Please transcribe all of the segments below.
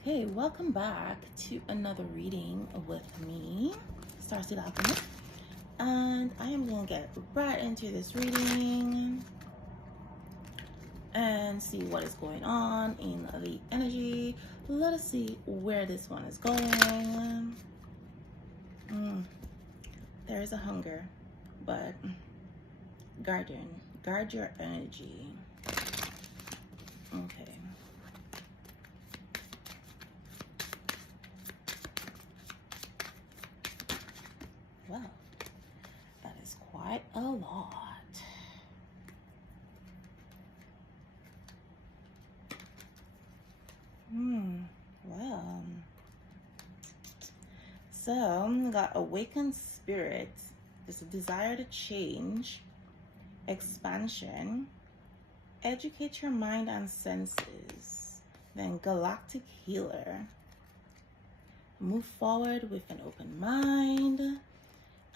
Okay, welcome back to another reading with me, StarSeed Alchemist, and I am going to get right into this reading and see what is going on in the energy. Let us see where this one is going. There is a hunger, but guard your energy. Okay. Wow, that is quite a lot. Well, so we got awakened spirit. There's a desire to change, expansion, educate your mind and senses. Then galactic healer. Move forward with an open mind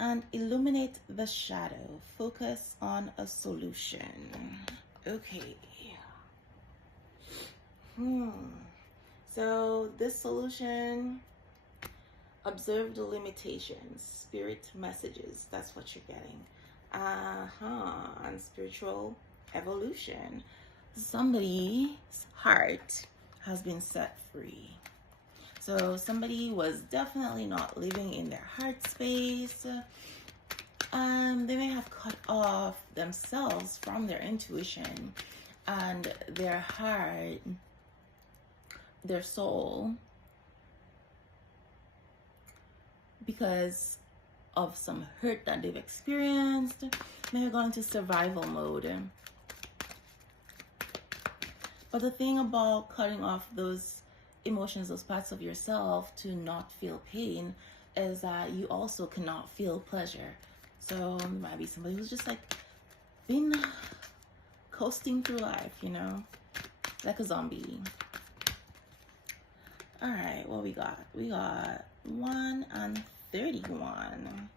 and illuminate the shadow. Focus on a solution. Okay. So this solution, observe the limitations, spirit messages. That's what you're getting. And spiritual evolution. Somebody's heart has been set free. So somebody was definitely not living in their heart space. They may have cut off themselves from their intuition and their heart, their soul, because of some hurt that they've experienced. They have gone into survival mode. But the thing about cutting off those emotions, those parts of yourself to not feel pain, is that you also cannot feel pleasure. So it might be somebody who's just like been coasting through life, you know, like a zombie. All right, what we got? We got 1 and 31.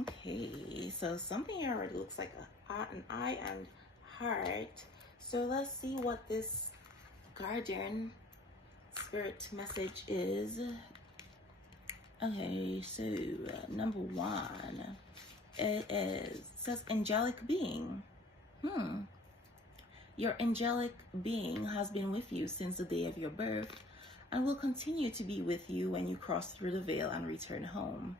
Okay, so something here already looks like an eye and heart. So let's see what this guardian spirit message is. Okay, so number 1, it says angelic being. Your angelic being has been with you since the day of your birth and will continue to be with you when you cross through the veil and return home.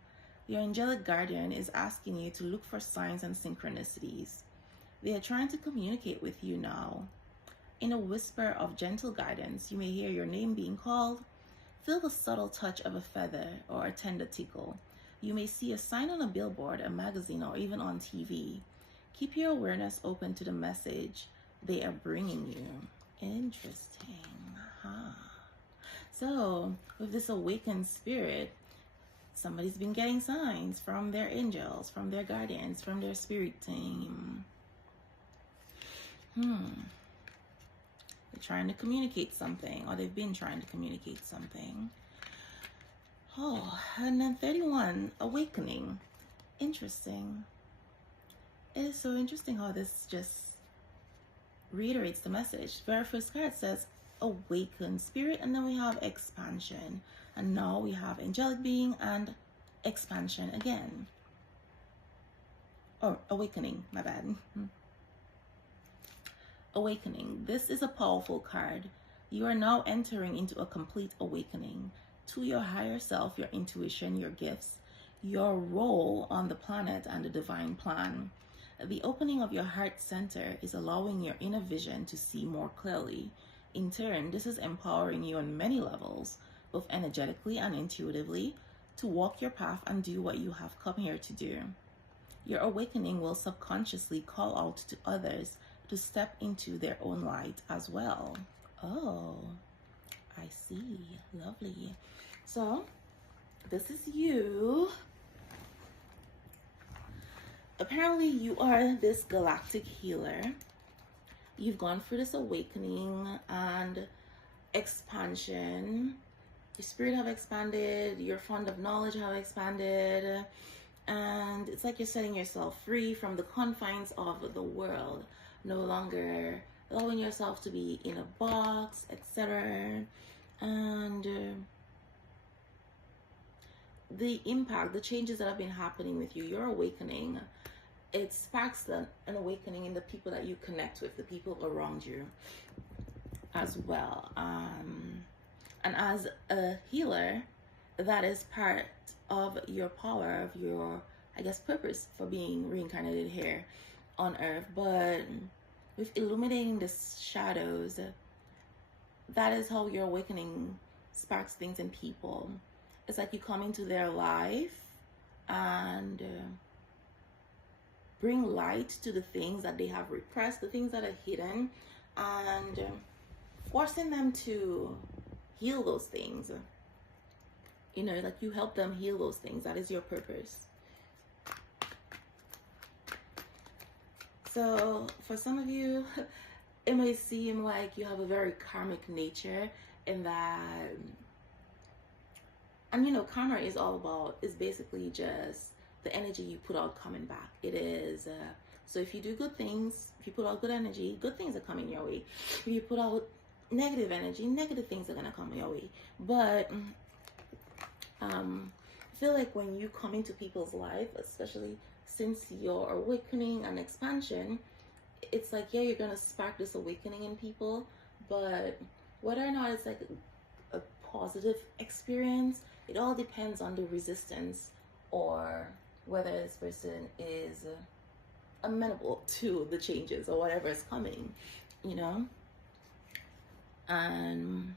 Your angelic guardian is asking you to look for signs and synchronicities. They are trying to communicate with you now. In a whisper of gentle guidance, you may hear your name being called. Feel the subtle touch of a feather or a tender tickle. You may see a sign on a billboard, a magazine, or even on TV. Keep your awareness open to the message they are bringing you. Interesting. So, with this awakened spirit, somebody's been getting signs from their angels, from their guardians, from their spirit team. They're trying to communicate something, or they've been trying to communicate something. Oh, and then 31, awakening. Interesting. It is so interesting how this just reiterates the message. Very first card says awakened spirit, and then we have expansion. And now we have angelic being and expansion again. Or awakening, my bad. Awakening. This is a powerful card. You are now entering into a complete awakening to your higher self, your intuition, your gifts, your role on the planet and the divine plan. The opening of your heart center is allowing your inner vision to see more clearly. In turn, this is empowering you on many levels, both energetically and intuitively, to walk your path and do what you have come here to do. Your awakening will subconsciously call out to others to step into their own light as well. Oh, I see. Lovely. So, this is you. Apparently, you are this galactic healer. You've gone through this awakening and expansion. Your spirit have expanded. Your fund of knowledge have expanded. And it's like you're setting yourself free from the confines of the world. No longer allowing yourself to be in a box, etc. And the impact, the changes that have been happening with you, your awakening, it sparks an awakening in the people that you connect with, the people around you as well. And as a healer, that is part of your power, of your, I guess, purpose for being reincarnated here on earth. But with illuminating the shadows, that is how your awakening sparks things in people. It's like you come into their life and bring light to the things that they have repressed, the things that are hidden, and forcing them to heal those things. You know, like you help them heal those things. That is your purpose. So for some of you, it may seem like you have a very karmic nature in that, and you know, karma is all about, is basically just the energy you put out coming back. It is, so if you do good things, if you put out good energy, good things are coming your way. If you put out negative energy, negative things are going to come your way. But I feel like when you come into people's life, especially since your awakening and expansion, it's like, yeah, you're going to spark this awakening in people, but whether or not it's like a positive experience, it all depends on the resistance, or whether this person is amenable to the changes or whatever is coming, you know. And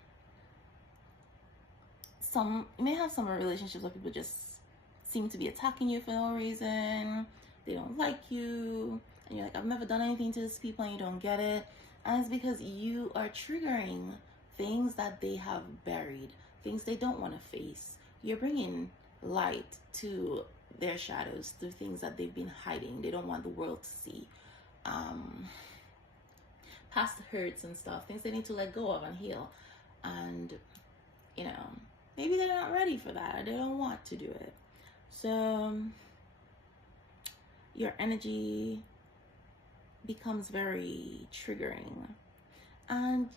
you may have some relationships where people just seem to be attacking you for no reason. They don't like you, and you're like, I've never done anything to these people, and you don't get it. And it's because you are triggering things that they have buried, things they don't want to face. You're bringing light to their shadows through things that they've been hiding. They don't want the world to see. Past hurts and stuff, things they need to let go of and heal. And, you know, maybe they're not ready for that, or they don't want to do it. So your energy becomes very triggering. And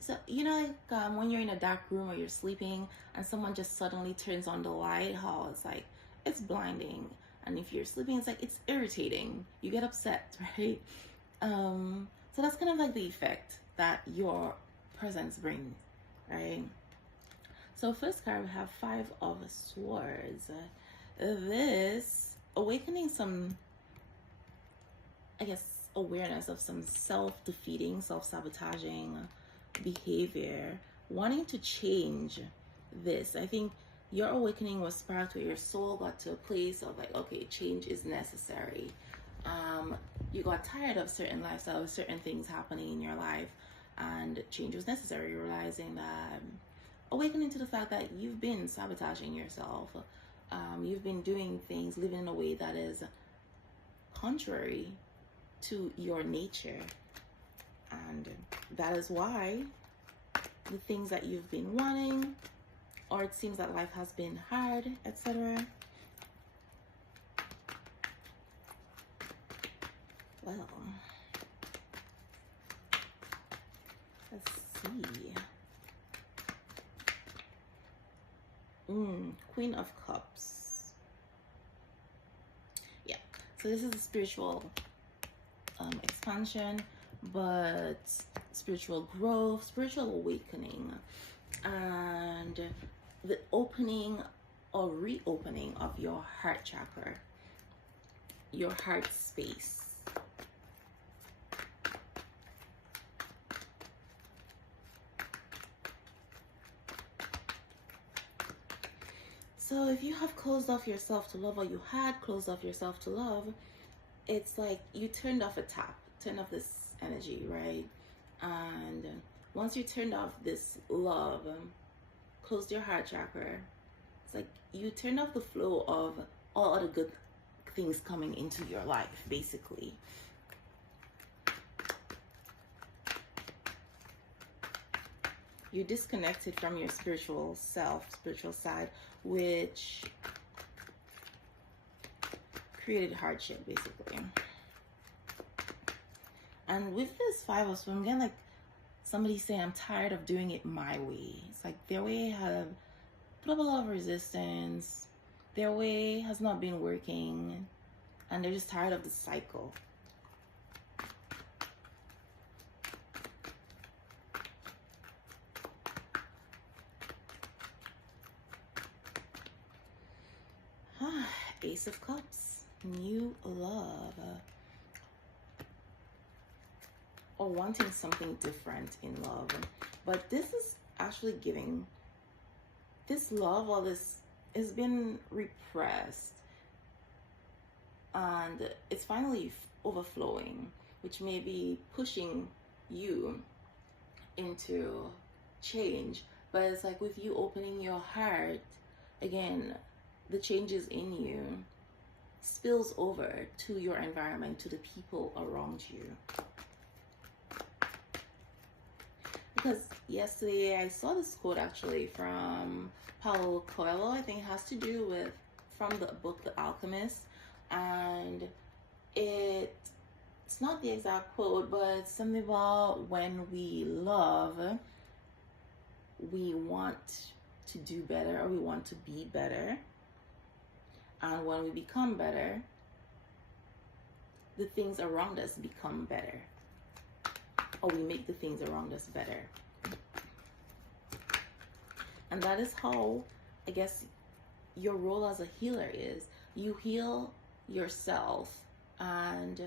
so, you know, like when you're in a dark room or you're sleeping and someone just suddenly turns on the light, how it's like, it's blinding. And if you're sleeping, it's like, it's irritating. You get upset, right? So that's kind of like the effect that your presence brings, right? So first card, we have 5 of Swords. This awakening some, I guess, awareness of some self-defeating, self-sabotaging behavior, wanting to change this. I think your awakening was sparked where your soul got to a place of like, okay, change is necessary. You got tired of certain lifestyles, certain things happening in your life, and change was necessary. Realizing that, awakening to the fact that you've been sabotaging yourself. You've been doing things, living in a way that is contrary to your nature. And that is why the things that you've been wanting, or it seems that life has been hard, etc. Well, let's see. Queen of Cups. Yeah, so this is a spiritual expansion, but spiritual growth, spiritual awakening, and the opening or reopening of your heart chakra, your heart space. So if you have closed off yourself to love, or you had closed off yourself to love, it's like you turned off a tap, turned off this energy, right? And once you turned off this love, closed your heart chakra, it's like you turned off the flow of all other good things coming into your life, basically. You disconnected from your spiritual self, spiritual side, which created hardship, basically. And with this 5 of Swords, I'm getting like somebody saying, I'm tired of doing it my way. It's like their way have put up a lot of resistance. Their way has not been working, and they're just tired of the cycle. Ace of Cups, new love, or wanting something different in love. But this is actually giving this love, or this has been repressed, and it's finally overflowing, which may be pushing you into change. But it's like with you opening your heart again, the changes in you spills over to your environment, to the people around you. Because yesterday I saw this quote actually from Paulo Coelho. I think it has to do with, from the book The Alchemist, and it's not the exact quote, but it's something about when we love, we want to do better, or we want to be better. And when we become better, the things around us become better, or we make the things around us better. And that is how, I guess, your role as a healer is. You heal yourself, and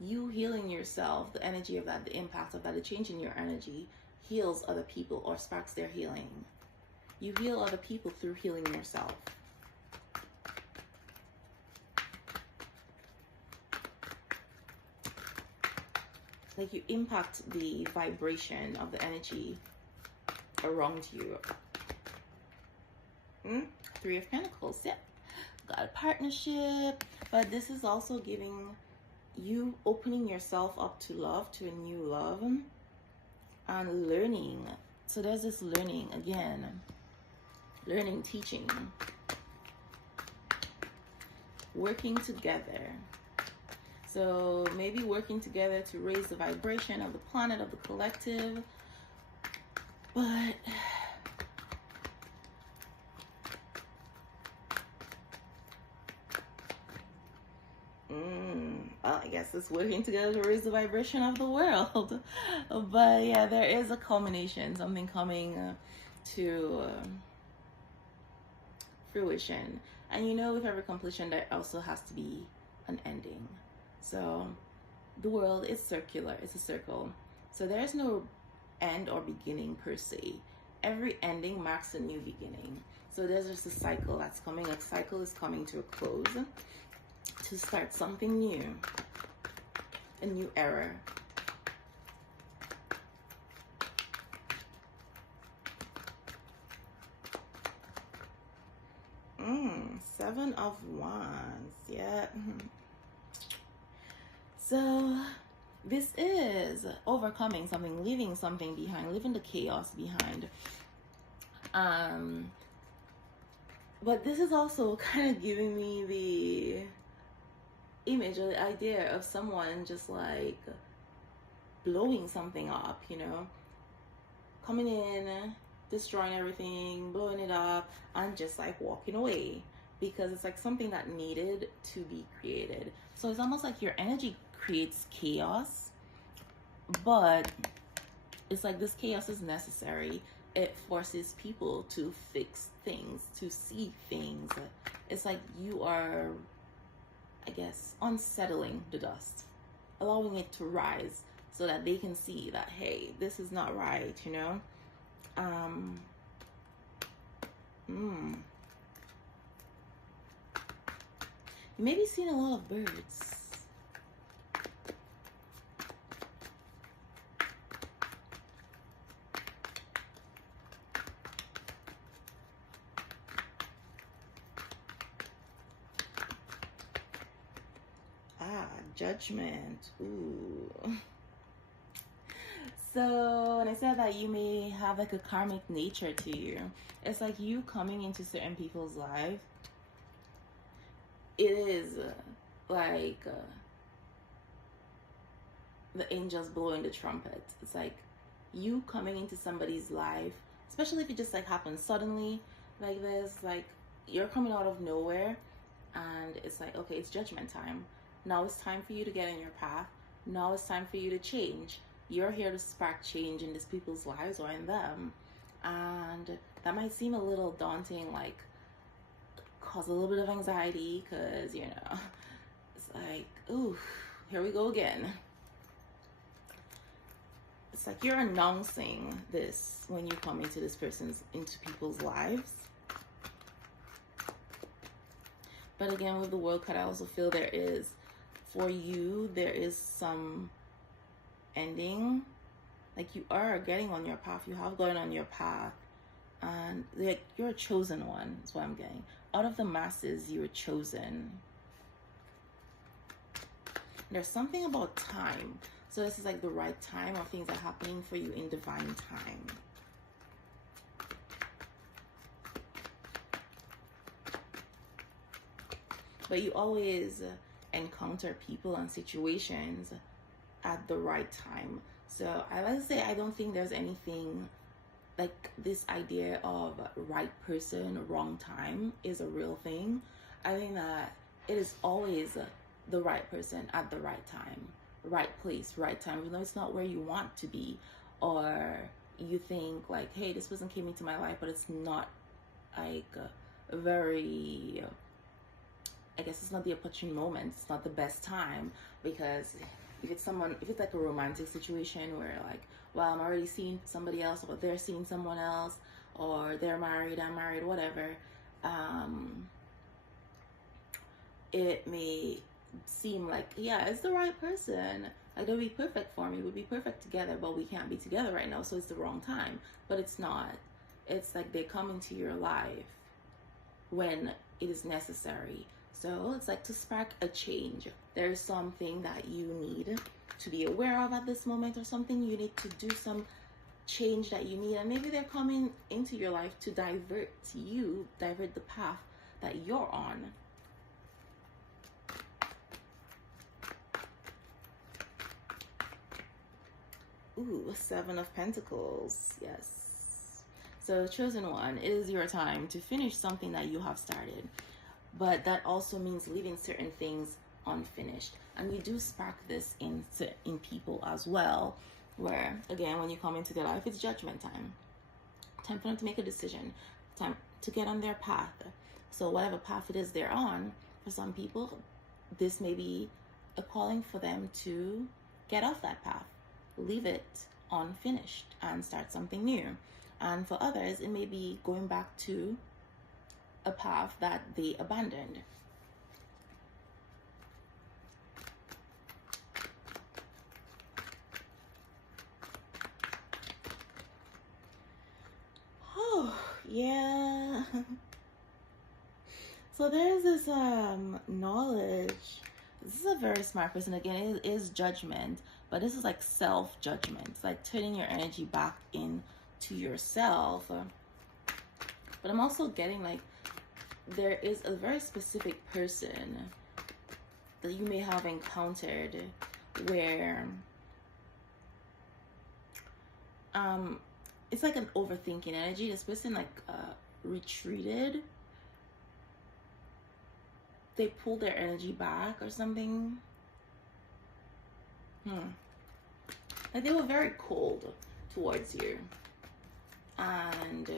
you healing yourself, the energy of that, the impact of that, the change in your energy heals other people or sparks their healing. You heal other people through healing yourself. Like you impact the vibration of the energy around you. Three of Pentacles, yeah. Got a partnership, but this is also giving you, opening yourself up to love, to a new love, and learning. So there's this learning again, learning, teaching, working together. So maybe working together to raise the vibration of the planet, of the collective. But well, I guess it's working together to raise the vibration of the world. But yeah, there is a culmination, something coming to fruition. And you know, with every completion, there also has to be an ending. So the world is circular, it's a circle. So there's no end or beginning per se. Every ending marks a new beginning. So there's just a cycle that's coming. A cycle is coming to a close to start something new, a new era. Seven of Wands, yeah. So this is overcoming something, leaving something behind, leaving the chaos behind. But this is also kind of giving me the image or the idea of someone just like blowing something up, you know, coming in, destroying everything, blowing it up, and just like walking away, because it's like something that needed to be created. So it's almost like your energy creates chaos, but it's like this chaos is necessary. It forces people to fix things, to see things. It's like you are, I guess, unsettling the dust, allowing it to rise so that they can see that, hey, this is not right, you know? You may be seeing a lot of birds. Judgment. Ooh. So when I said that you may have like a karmic nature to you, it's like you coming into certain people's life. It is like the angels blowing the trumpet. It's like you coming into somebody's life, especially if it just like happens suddenly like this, like you're coming out of nowhere, and it's like, okay, it's judgment time. Now it's time for you to get in your path. Now it's time for you to change. You're here to spark change in these people's lives or in them. And that might seem a little daunting, like cause a little bit of anxiety, because, you know, it's like, ooh, here we go again. It's like you're announcing this when you come into people's lives. But again, with the World card, I also feel there is, for you, there is some ending. Like you are getting on your path. You have gotten on your path. And like you're a chosen one, is what I'm getting. Out of the masses, you were chosen. There's something about time. So this is like the right time, or things are happening for you in divine time. But you always encounter people and situations at the right time. So I like to say, I don't think there's anything like this idea of right person, wrong time is a real thing. I think that it is always the right person at the right time, right place, right time, even though it's not where you want to be, or you think like, hey, this person came into my life, but it's not like very, I guess it's not the opportune moment. It's not the best time, because if it's like a romantic situation where like, well, I'm already seeing somebody else, or they're seeing someone else, or they're married, I'm married, whatever, it may seem like, yeah, it's the right person. Like, they'll be perfect for me. We'd be perfect together, but we can't be together right now, so it's the wrong time. But it's not. It's like they come into your life when it is necessary. So it's like to spark a change. There's something that you need to be aware of at this moment, or something you need to do, some change that you need. And maybe they're coming into your life to divert the path that you're on. Ooh, 7 of Pentacles. Yes. So, chosen one, it is your time to finish something that you have started. But that also means leaving certain things unfinished. And we do spark this in people as well, where, again, when you come into their life, it's judgment time. Time for them to make a decision. Time to get on their path. So whatever path it is they're on, for some people, this may be a calling for them to get off that path. Leave it unfinished and start something new. And for others, it may be going back to a path that they abandoned. Oh, yeah. So there's this knowledge. This is a very smart person. Again, it is judgment, but this is like self-judgment. It's like turning your energy back into yourself. But I'm also getting like, there is a very specific person that you may have encountered where it's like an overthinking energy. This person like retreated. They pulled their energy back or something. Like they were very cold towards you. And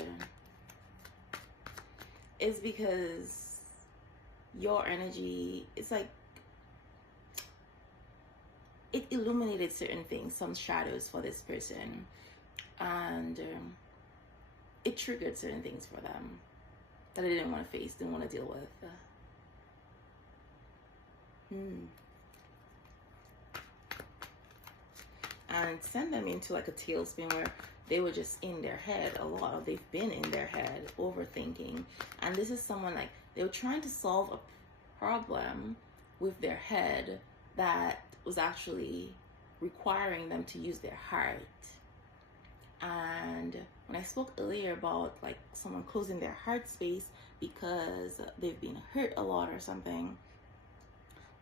it's because your energy, it's like it illuminated certain things, some shadows for this person, and it triggered certain things for them that they didn't want to face, didn't want to deal with. And send them into like a tailspin where they were just in their head a lot, or they've been in their head overthinking. And this is someone like they were trying to solve a problem with their head that was actually requiring them to use their heart. And when I spoke earlier about like someone closing their heart space because they've been hurt a lot or something,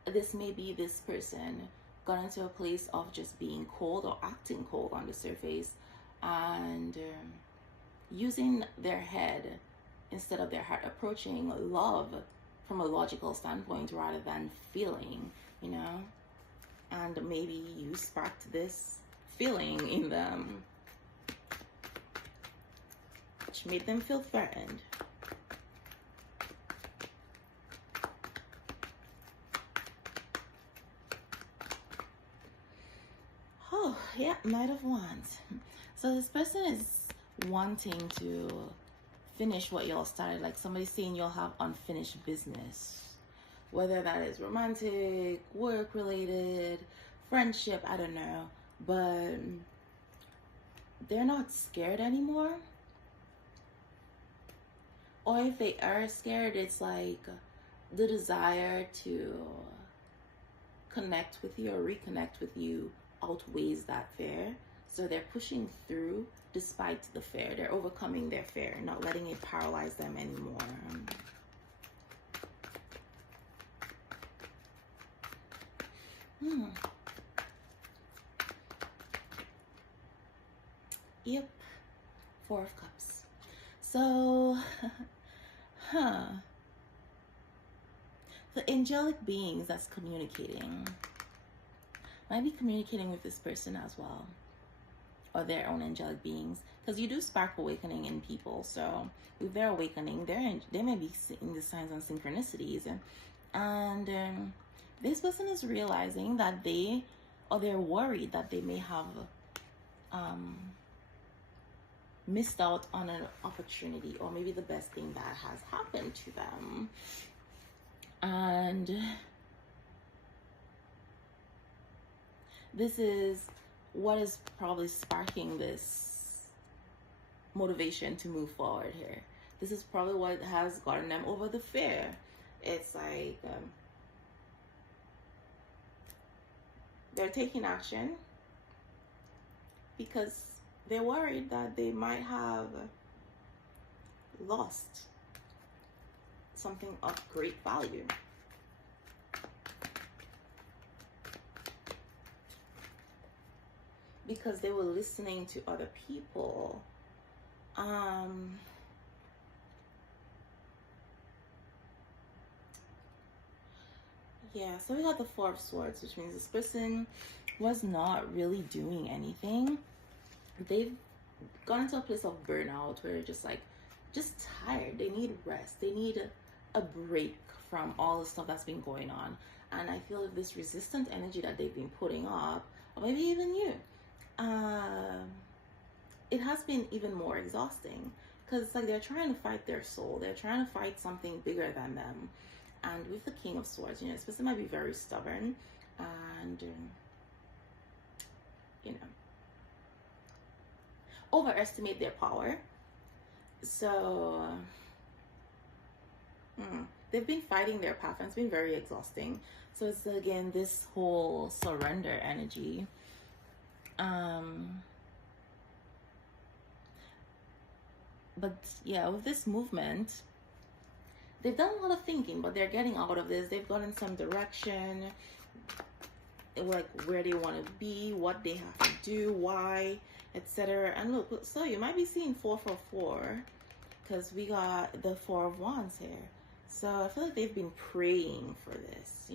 this may be this person got into a place of just being cold or acting cold on the surface, and using their head instead of their heart, approaching love from a logical standpoint rather than feeling, you know. And maybe you sparked this feeling in them, which made them feel threatened. Oh, yeah, Knight of Wands. So this person is wanting to finish what y'all started. Like somebody's saying you'll have unfinished business. Whether that is romantic, work-related, friendship, I don't know. But they're not scared anymore. Or if they are scared, it's like the desire to connect with you or reconnect with you outweighs that fear. So they're pushing through despite the fear. They're overcoming their fear, not letting it paralyze them anymore. Yep. Four of Cups. So, the angelic beings that's communicating might be communicating with this person as well, or their own angelic beings, because you do spark awakening in people. So with their awakening, they may be seeing the signs and synchronicities, and this person is realizing that they're worried that they may have missed out on an opportunity, or maybe the best thing that has happened to them. And this is what is probably sparking this motivation to move forward here. This is probably what has gotten them over the fear. It's like they're taking action because they're worried that they might have lost something of great value. Because they were listening to other people. Yeah, so we got the Four of Swords, which means this person was not really doing anything. They've gone into a place of burnout where they're just tired. They need rest. They need a break from all the stuff that's been going on. And I feel this resistant energy that they've been putting up, or maybe even you, it has been even more exhausting, because it's like they're trying to fight their soul. They're trying to fight something bigger than them. And with the King of Swords, this person might be very stubborn and, overestimate their power. So they've been fighting their path, and it's been very exhausting. So it's again this whole surrender energy. But yeah, with this movement, they've done a lot of thinking, but they're getting out of this. They've gotten some direction, like where they want to be, what they have to do, why, etc. And look, so you might be seeing 4 for 4, because we got the Four of Wands here. So I feel like they've been praying for this,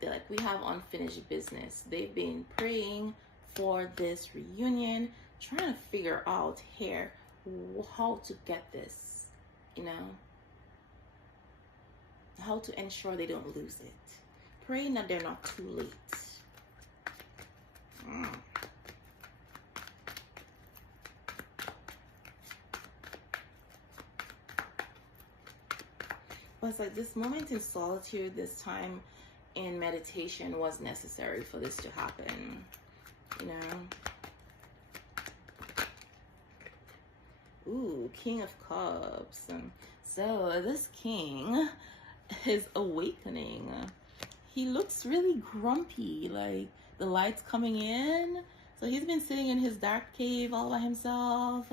They're like, we have unfinished business. They've been praying for this reunion, trying to figure out here how to get this, how to ensure they don't lose it. Praying that they're not too late. But it's like this moment in solitude, this time in meditation was necessary for this to happen, Ooh, King of Cups. So this king is awakening. He looks really grumpy, like the light's coming in. So he's been sitting in his dark cave all by himself,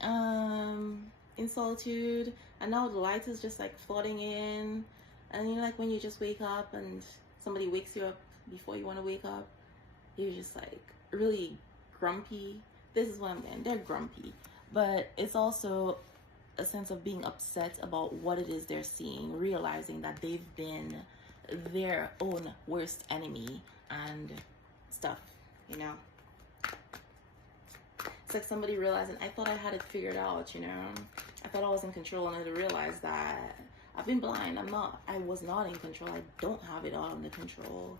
in solitude, and now the light is just like flooding in. And like when you just wake up and somebody wakes you up before you want to wake up, you're just like, really grumpy. This is what I'm getting. They're grumpy, but it's also a sense of being upset about what it is they're seeing, realizing that they've been their own worst enemy and stuff, you know. It's like somebody realizing, I thought I had it figured out, you know. I thought I was in control, and I realized that I've been blind. I was not in control. I don't have it all under control.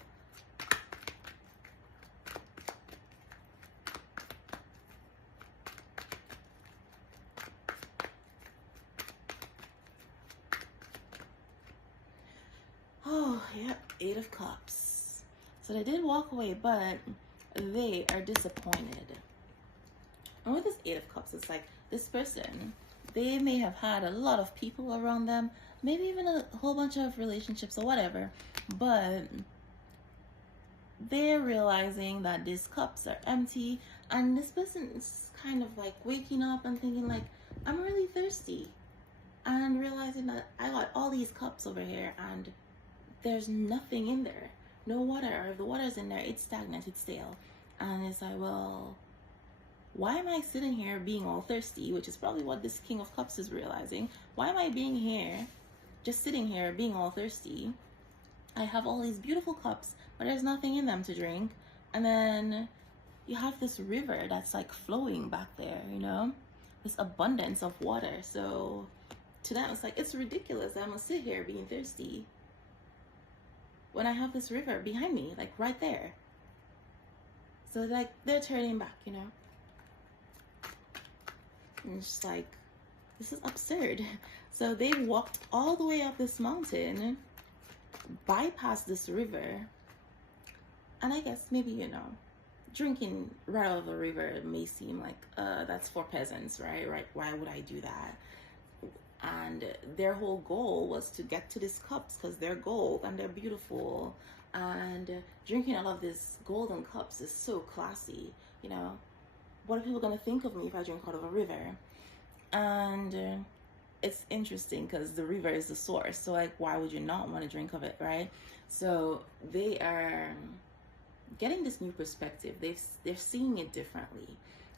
Oh, yeah, Eight of Cups. So they did walk away, but they are disappointed. And with this Eight of Cups, it's like this person, they may have had a lot of people around them, maybe even a whole bunch of relationships or whatever, but they're realizing that these cups are empty, and this person is kind of like waking up and thinking like, I'm really thirsty, and realizing that I got all these cups over here and there's nothing in there, no water, or if the water's in there, it's stagnant, it's stale. And it's like, well, why am I sitting here being all thirsty, which is probably what this King of Cups is realizing. Why am I being here, just sitting here being all thirsty? I have all these beautiful cups, but there's nothing in them to drink. And then you have this river that's like flowing back there, you know, this abundance of water. So to them, it's like, it's ridiculous that I'm gonna sit here being thirsty when I have this river behind me, like right there. So like they're turning back, you know. And it's just like, this is absurd. So they walked all the way up this mountain, bypassed this river, and I guess maybe, you know, drinking right out of the river may seem like that's for peasants, right? Why would I do that? And their whole goal was to get to these cups because they're gold and they're beautiful. And drinking out of these golden cups is so classy, you know. What are people going to think of me if I drink out of a river? And it's interesting because the river is the source. So, like, why would you not want to drink of it, right? So they are getting this new perspective. They're seeing it differently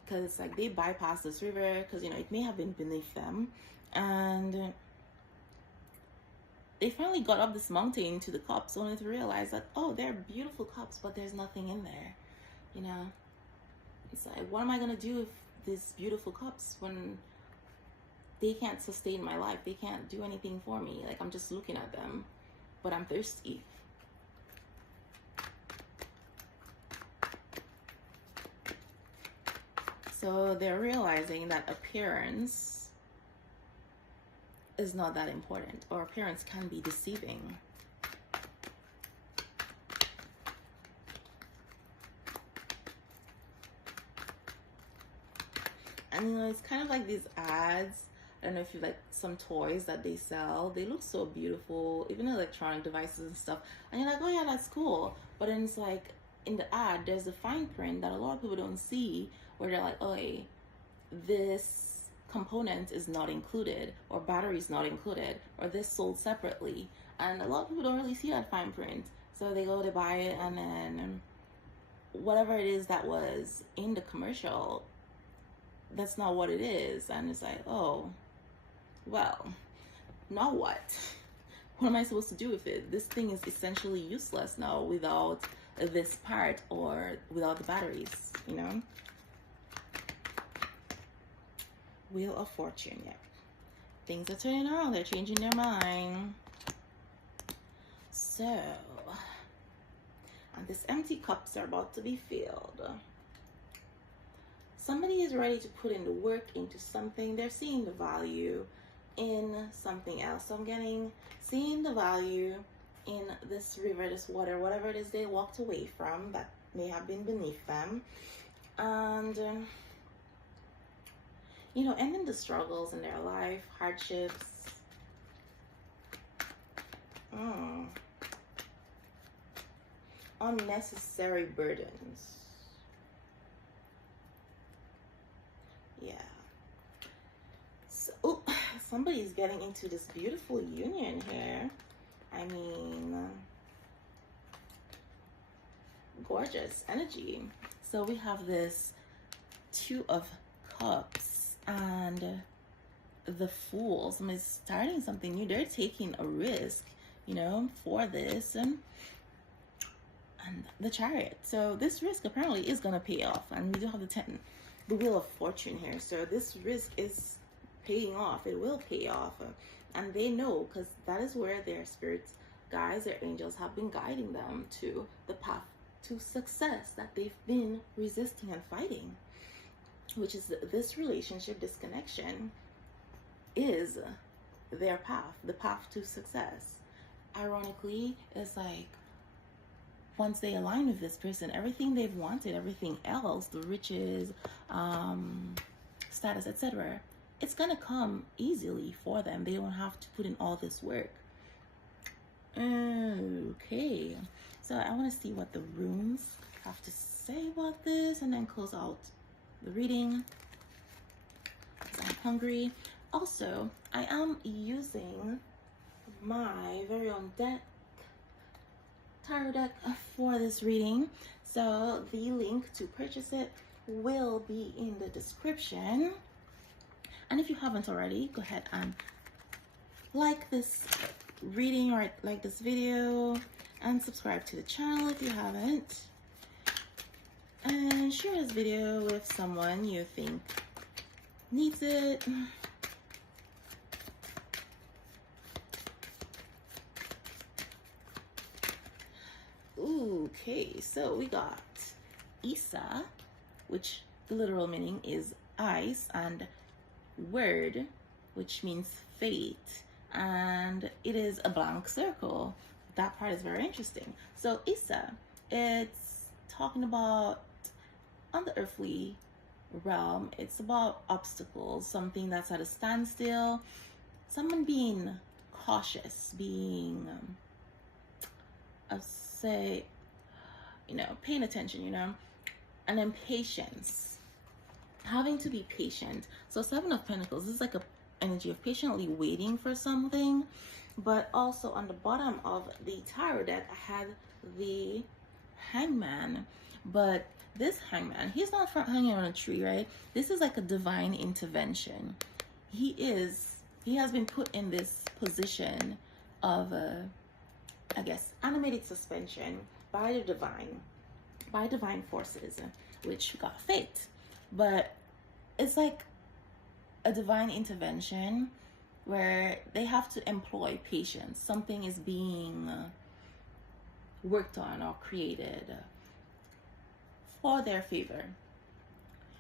because it's like they bypassed this river because, you know, it may have been beneath them. And they finally got up this mountain to the cups only to realize that, oh, they're beautiful cups, but there's nothing in there, you know. It's like, what am I going to do with these beautiful cups when they can't sustain my life? They can't do anything for me. Like, I'm just looking at them, but I'm thirsty. So they're realizing that appearance is not that important, or appearance can be deceiving. And you know, it's kind of like these ads. I don't know if you like some toys that they sell. They look so beautiful, even electronic devices and stuff. And you're like, oh yeah, that's cool. But then it's like in the ad, there's a fine print that a lot of people don't see, where they're like, oh, hey, this component is not included, or battery is not included, or this sold separately. And a lot of people don't really see that fine print. So they go to buy it, and then whatever it is that was in the commercial, that's not what it is. And it's like, oh, well, now what? What am I supposed to do with it? This thing is essentially useless now without this part, or without the batteries, you know? Wheel of Fortune, yeah. Things are turning around. They're changing their mind. So, and these empty cups are about to be filled. Somebody is ready to put in the work into something. They're seeing the value in something else. So I'm getting, seeing the value in this river, this water, whatever it is they walked away from that may have been beneath them. And you know, ending the struggles in their life, hardships. Unnecessary burdens. Yeah. So, somebody's getting into this beautiful union here. I mean, gorgeous energy. So we have this Two of Cups and the Fools. I mean, starting something new. They're taking a risk, you know, for this. And the Chariot. So this risk apparently is going to pay off. And we do have the Wheel of Fortune here. So this risk is paying off. It will pay off. And they know, because that is where their spirits, guides, their angels have been guiding them to the path to success that they've been resisting and fighting, which is this relationship, this connection is their path, the path to success. Ironically, it's like once they align with this person, everything they've wanted, everything else, the riches, status, etc., it's gonna come easily for them. They don't have to put in all this work. Okay, so I want to see what the runes have to say about this and then close out the reading because I'm hungry. Also, I am using my very own tarot deck for this reading, so the link to purchase it will be in the description. And if you haven't already, go ahead and like this reading or like this video and subscribe to the channel if you haven't, and share this video with someone you think needs it. Okay, so we got Isa, which the literal meaning is ice, and word, which means fate, and it is a blank circle. That part is very interesting. So Isa, it's talking about on the earthly realm, it's about obstacles, something that's at a standstill, someone being cautious, being I'll say, you know, paying attention, you know, and then patience, having to be patient. So Seven of Pentacles, this is like a energy of patiently waiting for something. But also on the bottom of the tarot deck, I had the Hangman. But this Hangman, he's not hanging on a tree, right? This is like a divine intervention. He has been put in this position of I guess animated suspension by the divine forces, which got fate. But it's like a divine intervention where they have to employ patience. Something is being worked on or created for their favor.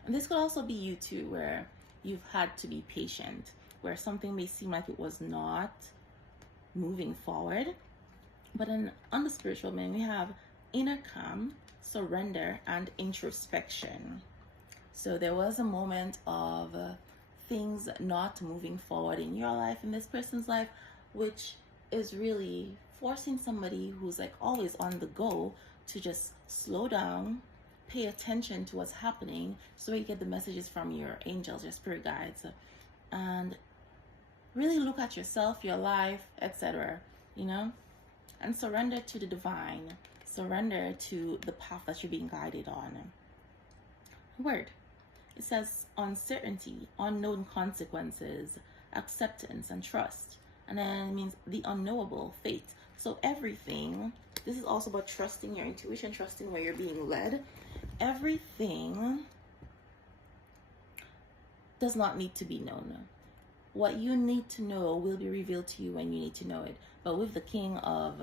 And this could also be you too, where you've had to be patient, where something may seem like it was not moving forward. But on the spiritual man, we have inner calm, surrender, and introspection. So there was a moment of things not moving forward in your life, in this person's life, which is really forcing somebody who's like always on the go to just slow down, pay attention to what's happening, so you get the messages from your angels, your spirit guides, and really look at yourself, your life, etc., you know, and surrender to the divine, surrender to the path that you're being guided on. Word. It says uncertainty, unknown consequences, acceptance, and trust. And then it means the unknowable, fate. So everything, this is also about trusting your intuition, trusting where you're being led. Everything does not need to be known. What you need to know will be revealed to you when you need to know it. But with the King of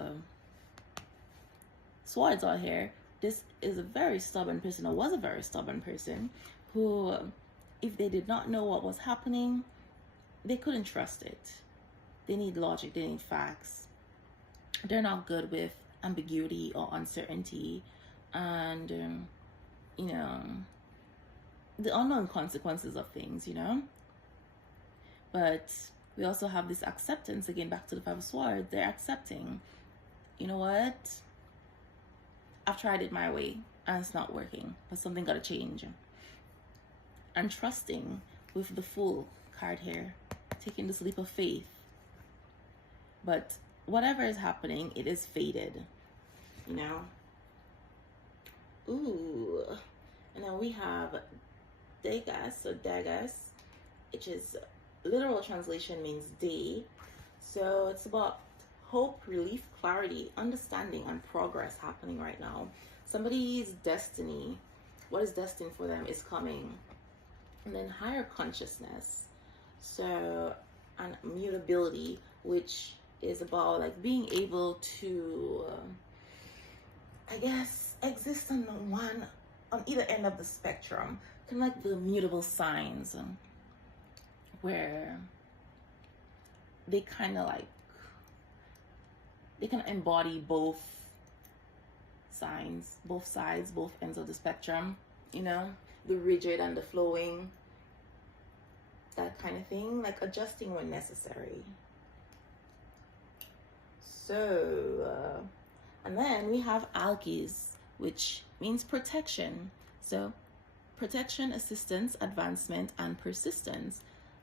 Swords out here, this is a very stubborn person, or was a very stubborn person, who, if they did not know what was happening, they couldn't trust it. They need logic, they need facts. They're not good with ambiguity or uncertainty, and you know, the unknown consequences of things, you know. But we also have this acceptance, again, back to the Five of Swords. They're accepting, you know what, I've tried it my way and it's not working, but something got to change. And trusting with the Fool card here, taking this leap of faith. But whatever is happening, it is fated, you know. Ooh, And then we have Degas, or Dagas, which is literal translation means day. So it's about hope, relief, clarity, understanding, and progress happening right now. Somebody's destiny, what is destined for them, is coming. And then higher consciousness, so, and mutability, which is about like being able to I guess exist on either end of the spectrum, kind of like the mutable signs, where they kind of embody both signs, both sides, both ends of the spectrum, you know, the rigid and the flowing, that kind of thing, like adjusting when necessary. So and then we have Alkes, which means protection. So protection, assistance, advancement, and persistence,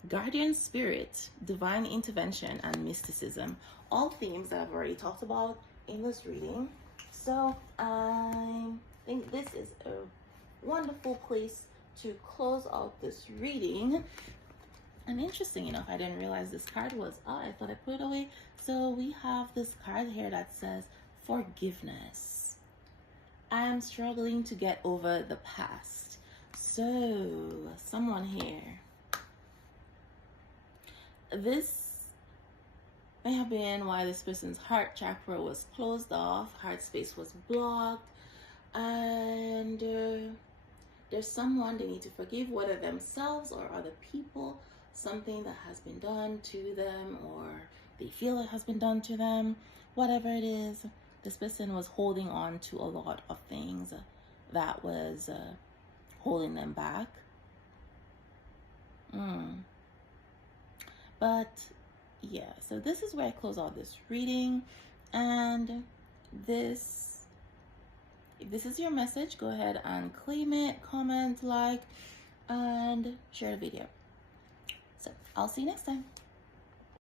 guardian spirit, divine intervention, and mysticism, all themes that I've already talked about in this reading. So I think this is a wonderful place to close out this reading. And interesting enough, I didn't realize this card was out. I thought I put it away. So we have this card here that says forgiveness. I am struggling to get over the past. So someone here, this may have been why this person's heart chakra was closed off, heart space was blocked, and there's someone they need to forgive, whether themselves or other people, something that has been done to them, or they feel it has been done to them. Whatever it is, this person was holding on to a lot of things that was holding them back. But yeah, so this is where I close out this reading. And this, if this is your message, go ahead and claim it, comment, like, and share the video. So I'll see you next time.